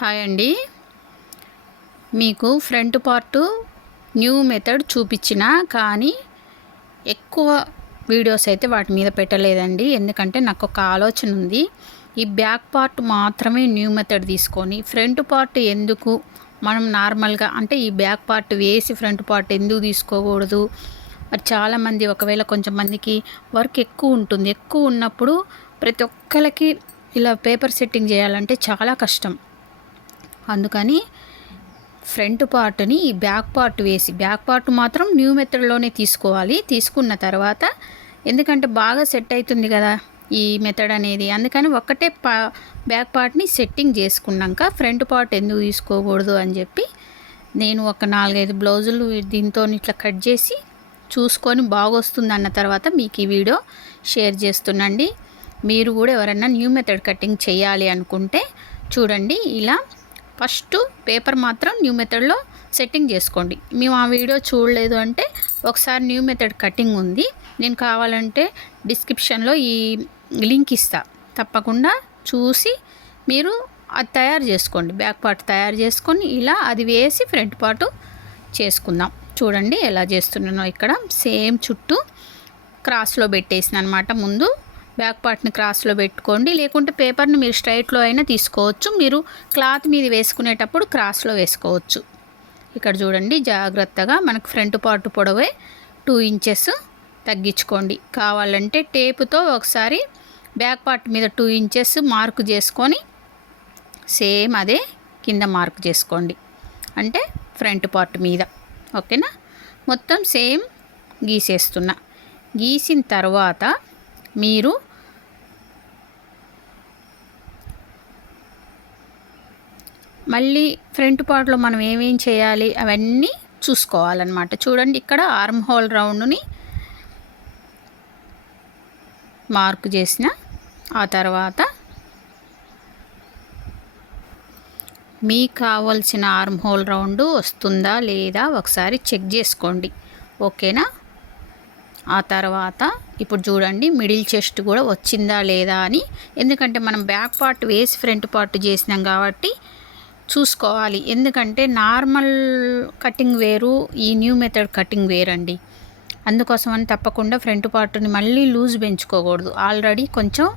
Hi అండి. మీకు front part new method చూపించిన కానీ ఎక్కువ వీడియోస్ అయితే వాటి మీద పెట్టలేదండి. ఎందుకంటే నాకు ఒక ఆలోచన ఉంది. ఈ బ్యాక్ పార్ట్ మాత్రమే న్యూ మెథడ్ తీసుకొని ఫ్రంట్ పార్ట్ ఎందుకు మనం నార్మల్గా అంటే ఈ బ్యాక్ పార్ట్ వేసి ఫ్రంట్ పార్ట్ ఎందుకు తీసుకోకూడదు? మరి చాలామంది ఒకవేళ కొంచెం మందికి వర్క్ ఎక్కువ ఉంటుంది. ఎక్కువ ఉన్నప్పుడు ప్రతి ఒక్కరికి ఇలా పేపర్ సెట్టింగ్ చేయాలంటే చాలా కష్టం. అందుకని ఫ్రంట్ పార్ట్ని ఈ బ్యాక్ పార్ట్ వేసి బ్యాక్ పార్ట్ మాత్రం న్యూ మెథడ్లోనే తీసుకోవాలి తీసుకున్న తర్వాత. ఎందుకంటే బాగా సెట్ అవుతుంది కదా ఈ మెథడ్ అనేది. అందుకని ఒక్కటే పా బ్యాక్ పార్ట్ని సెట్టింగ్ చేసుకున్నాక ఫ్రంట్ పార్ట్ ఎందుకు తీసుకోకూడదు అని చెప్పి నేను ఒక నాలుగైదు బ్లౌజులు దీంతో ఇట్లా కట్ చేసి చూసుకొని బాగొస్తుంది అన్న తర్వాత మీకు ఈ వీడియో షేర్ చేస్తున్నండి. మీరు కూడా ఎవరైనా న్యూ మెథడ్ కటింగ్ చేయాలి అనుకుంటే చూడండి. ఇలా ఫస్ట్ పేపర్ మాత్రం న్యూ మెథడ్లో సెట్టింగ్ చేసుకోండి. మేము ఆ వీడియో చూడలేదు అంటే ఒకసారి న్యూ మెథడ్ కటింగ్ ఉంది. నేను కావాలంటే డిస్క్రిప్షన్లో ఈ లింక్ ఇస్తా. తప్పకుండా చూసి మీరు అది తయారు చేసుకోండి. బ్యాక్ పార్ట్ తయారు చేసుకొని ఇలా అది వేసి ఫ్రంట్ పార్ట్ చేసుకుందాం. చూడండి ఎలా చేస్తున్నానో ఇక్కడ. సేమ్ చుట్టూ క్రాస్లో పెట్టేసిన అనమాట ముందు. బ్యాక్ పార్ట్ని క్రాస్లో పెట్టుకోండి. లేకుంటే పేపర్ని మీరు స్ట్రైట్లో అయినా తీసుకోవచ్చు. మీరు క్లాత్ మీద వేసుకునేటప్పుడు క్రాస్లో వేసుకోవచ్చు. ఇక్కడ చూడండి జాగ్రత్తగా మనకు ఫ్రంట్ పార్ట్ పొడవే టూ ఇంచెస్ తగ్గించుకోండి. కావాలంటే టేపుతో ఒకసారి బ్యాక్ పార్ట్ మీద టూ ఇంచెస్ మార్క్ చేసుకొని సేమ్ అదే కింద మార్క్ చేసుకోండి. అంటే ఫ్రంట్ పార్ట్ మీద. ఓకేనా? మొత్తం సేమ్ గీసేస్తున్నా. గీసిన తర్వాత మీరు మళ్ళీ ఫ్రంట్ పార్ట్లో మనం ఏమేం చేయాలి అవన్నీ చూసుకోవాలన్నమాట. చూడండి ఇక్కడ ఆర్మ్ హోల్ రౌండ్ని మార్క్ చేసిన ఆ తర్వాత మీకు కావాల్సిన ఆర్మ్ హోల్ రౌండ్ వస్తుందా లేదా ఒకసారి చెక్ చేసుకోండి. ఓకేనా? ఆ తర్వాత ఇప్పుడు చూడండి మిడిల్ చెస్ట్ కూడా వచ్చిందా లేదా అని. ఎందుకంటే మనం బ్యాక్ పార్ట్ వేసి ఫ్రంట్ పార్ట్ చేసినాం కాబట్టి చూసుకోవాలి. ఎందుకంటే నార్మల్ కటింగ్ వేరు ఈ న్యూ మెథడ్ కటింగ్ వేరండి. అందుకోసమని తప్పకుండా ఫ్రంట్ పార్ట్ని మళ్ళీ లూజ్ పెంచుకోకూడదు. ఆల్రెడీ కొంచెం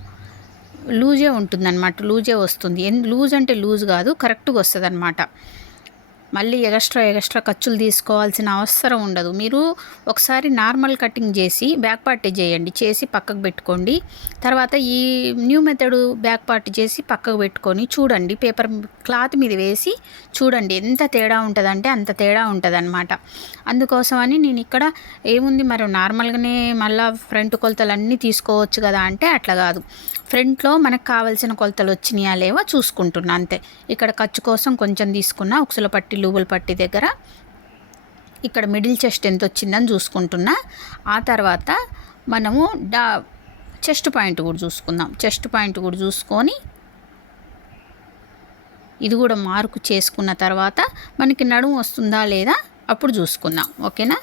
లూజే ఉంటుందన్నమాట. లూజే వస్తుంది. ఎన్ లూజ్ అంటే లూజ్ కాదు కరెక్ట్గా వస్తుంది అనమాట మళ్ళీ ఎగస్ట్రా ఎగస్ట్రా ఖర్చులు తీసుకోవాల్సిన అవసరం ఉండదు. మీరు ఒకసారి నార్మల్ కటింగ్ చేసి బ్యాక్ పార్టీ చేయండి. చేసి పక్కకు పెట్టుకోండి. తర్వాత ఈ న్యూ మెథడ్ బ్యాక్ పార్టీ చేసి పక్కకు పెట్టుకొని చూడండి. పేపర్ క్లాత్ మీద వేసి చూడండి. ఎంత తేడా ఉంటుందంటే అంత తేడా ఉంటుందన్నమాట. అందుకోసమని నేను ఇక్కడ ఏముంది మరి నార్మల్గానే మళ్ళీ ఫ్రంట్ కొలతలు అన్నీ తీసుకోవచ్చు కదా అంటే అట్లా కాదు. ఫ్రంట్లో మనకు కావాల్సిన కొలతలు వచ్చినాయా లేవో చూసుకుంటున్నా అంతే. ఇక్కడ ఖర్చు కోసం కొంచెం తీసుకున్న ఉక్సుల పట్టిలు లూబుల్ పట్టి దగ్గర. ఇక్కడ మిడిల్ చెస్ట్ ఎంత వచ్చిందని చూసుకుంటున్నా. ఆ తర్వాత మనము డా చెస్ట్ పాయింట్ కూడా చూసుకుందాం. చెస్ట్ పాయింట్ కూడా చూసుకొని ఇది కూడా మార్కు చేసుకున్న తర్వాత మనకి నడుము వస్తుందా లేదా అప్పుడు చూసుకుందాం. ఓకేనా?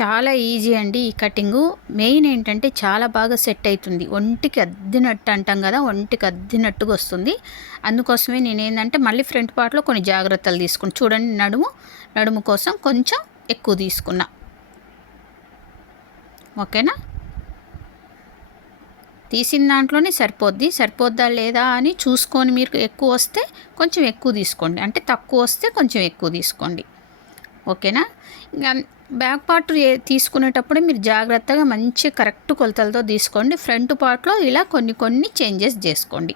చాలా ఈజీ అండి ఈ కటింగు మెయిన్ ఏంటంటే చాలా బాగా సెట్ అవుతుంది ఒంటికి అద్దినట్టు అంటాం కదా ఒంటికి అద్దినట్టుగా వస్తుంది. అందుకోసమే నేను ఏంటంటే మళ్ళీ ఫ్రంట్ పార్ట్లో కొన్ని జాగ్రత్తలు తీసుకుని చూడండి నడుము నడుము కోసం కొంచెం ఎక్కువ తీసుకున్నా. ఓకేనా? తీసిన దాంట్లోనే సరిపోద్ది. సరిపోద్దా లేదా అని చూసుకొని మీరు ఎక్కువ వస్తే కొంచెం ఎక్కువ తీసుకోండి. అంటే తక్కువ వస్తే కొంచెం ఎక్కువ తీసుకోండి. ఓకేనా? ఇంకా బ్యాక్ పార్ట్ తీసుకునేటప్పుడు మీరు జాగ్రత్తగా మంచి కరెక్ట్ కొలతలతో తీసుకోండి. ఫ్రంట్ పార్ట్లో ఇలా కొన్ని కొన్ని చేంజెస్ చేసుకోండి.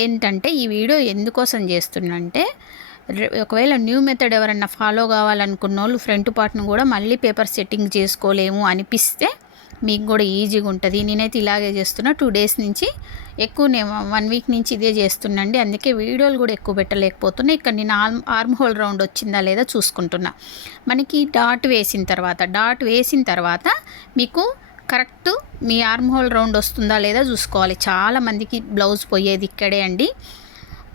ఏంటంటే ఈ వీడియో ఎందుకోసం చేస్తున్నంటే ఒకవేళ న్యూ మెథడ్ ఎవరన్నా ఫాలో కావాలనుకున్న వాళ్ళు ఫ్రంట్ పార్ట్ను కూడా మళ్ళీ పేపర్ సెట్టింగ్ చేసుకోలేము అనిపిస్తే మీకు కూడా ఈజీగా ఉంటుంది. నేనైతే ఇలాగే చేస్తున్నా. టూ డేస్ నుంచి ఎక్కువ నేను వన్ వీక్ నుంచి ఇదే చేస్తున్నాండి అందుకే వీడియోలు కూడా ఎక్కువ పెట్టలేకపోతున్నా. ఇక్కడ నేను ఆర్మ్ ఆర్మ్ హోల్ రౌండ్ వచ్చిందా లేదా చూసుకుంటున్నా. మనకి డాట్ వేసిన తర్వాత డాట్ వేసిన తర్వాత మీకు కరెక్ట్ మీ ఆర్మ్ హోల్ రౌండ్ వస్తుందా లేదా చూసుకోవాలి. చాలామందికి బ్లౌజ్ పోయేది ఇక్కడే అండి.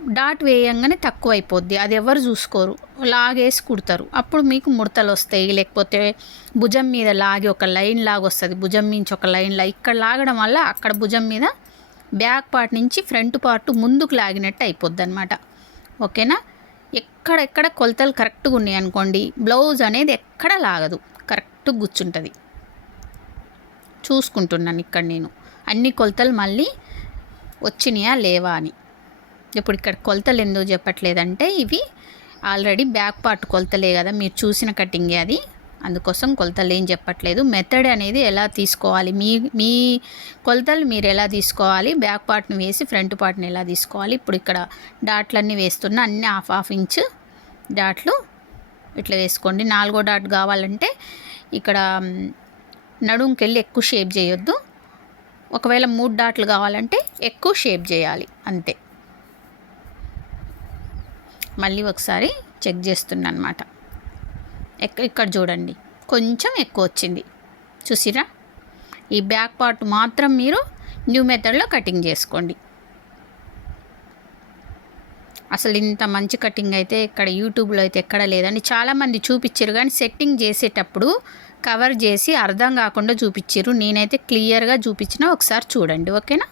డాట్ వేయంగానే తక్కువ అయిపోద్ది అది ఎవరు చూసుకోరు. లాగేసి కుడతారు. అప్పుడు మీకు ముడతలు వస్తాయి లేకపోతే భుజం మీద లాగి ఒక లైన్ లాగా వస్తుంది భుజం నుంచి ఒక లైన్ లా ఇక్కడ లాగడం వల్ల అక్కడ భుజం మీద బ్యాక్ పార్ట్ నుంచి ఫ్రంట్ పార్ట్ ముందుకు లాగినట్టు అయిపోద్ది అనమాట ఓకేనా? ఎక్కడెక్కడ కొలతలు కరెక్ట్గా ఉన్నాయి అనుకోండి బ్లౌజ్ అనేది ఎక్కడ లాగదు. కరెక్ట్గా గుచ్చుంటుంది. చూసుకుంటున్నాను ఇక్కడ నేను. అన్ని కొలతలు మళ్ళీ వచ్చినాయా లేవా అని. ఇప్పుడు ఇక్కడ కొలతలు ఎందుకు చెప్పట్లేదంటే ఇవి ఆల్రెడీ బ్యాక్ పార్ట్ కొలతలే కదా మీరు చూసిన కటింగే అది. అందుకోసం కొలతలు ఏం చెప్పట్లేదు. మెథడ్ అనేది ఎలా తీసుకోవాలి మీ మీ కొలతలు మీరు ఎలా తీసుకోవాలి బ్యాక్ పార్ట్ని వేసి ఫ్రంట్ పార్ట్ని ఎలా తీసుకోవాలి. ఇప్పుడు ఇక్కడ డాట్లన్నీ వేస్తున్న అన్ని హాఫ్ హాఫ్ ఇంచ్ డాట్లు ఇట్లా వేసుకోండి. నాలుగో డాట్ కావాలంటే ఇక్కడ నడుంకెళ్ళి నడుంకి వెళ్ళి ఎక్కువ షేప్ చేయొద్దు. ఒకవేళ మూడు డాట్లు కావాలంటే ఎక్కువ షేప్ చేయాలి అంతే. మళ్ళీ ఒకసారి చెక్ చేస్తున్నా అనమాట ఇక్కడ చూడండి. కొంచెం ఎక్కువ వచ్చింది. చూసిరా ఈ బ్యాక్ పార్ట్ మాత్రం మీరు న్యూ మెథడ్లో కటింగ్ చేసుకోండి. అసలు ఇంత మంచి కటింగ్ అయితే ఇక్కడ యూట్యూబ్లో అయితే ఎక్కడ లేదండి. చాలామంది చూపించారు కానీ సెట్టింగ్ చేసేటప్పుడు కవర్ చేసి అర్థం కాకుండా చూపించారు నేనైతే క్లియర్గా చూపించిన ఒకసారి చూడండి. ఓకేనా?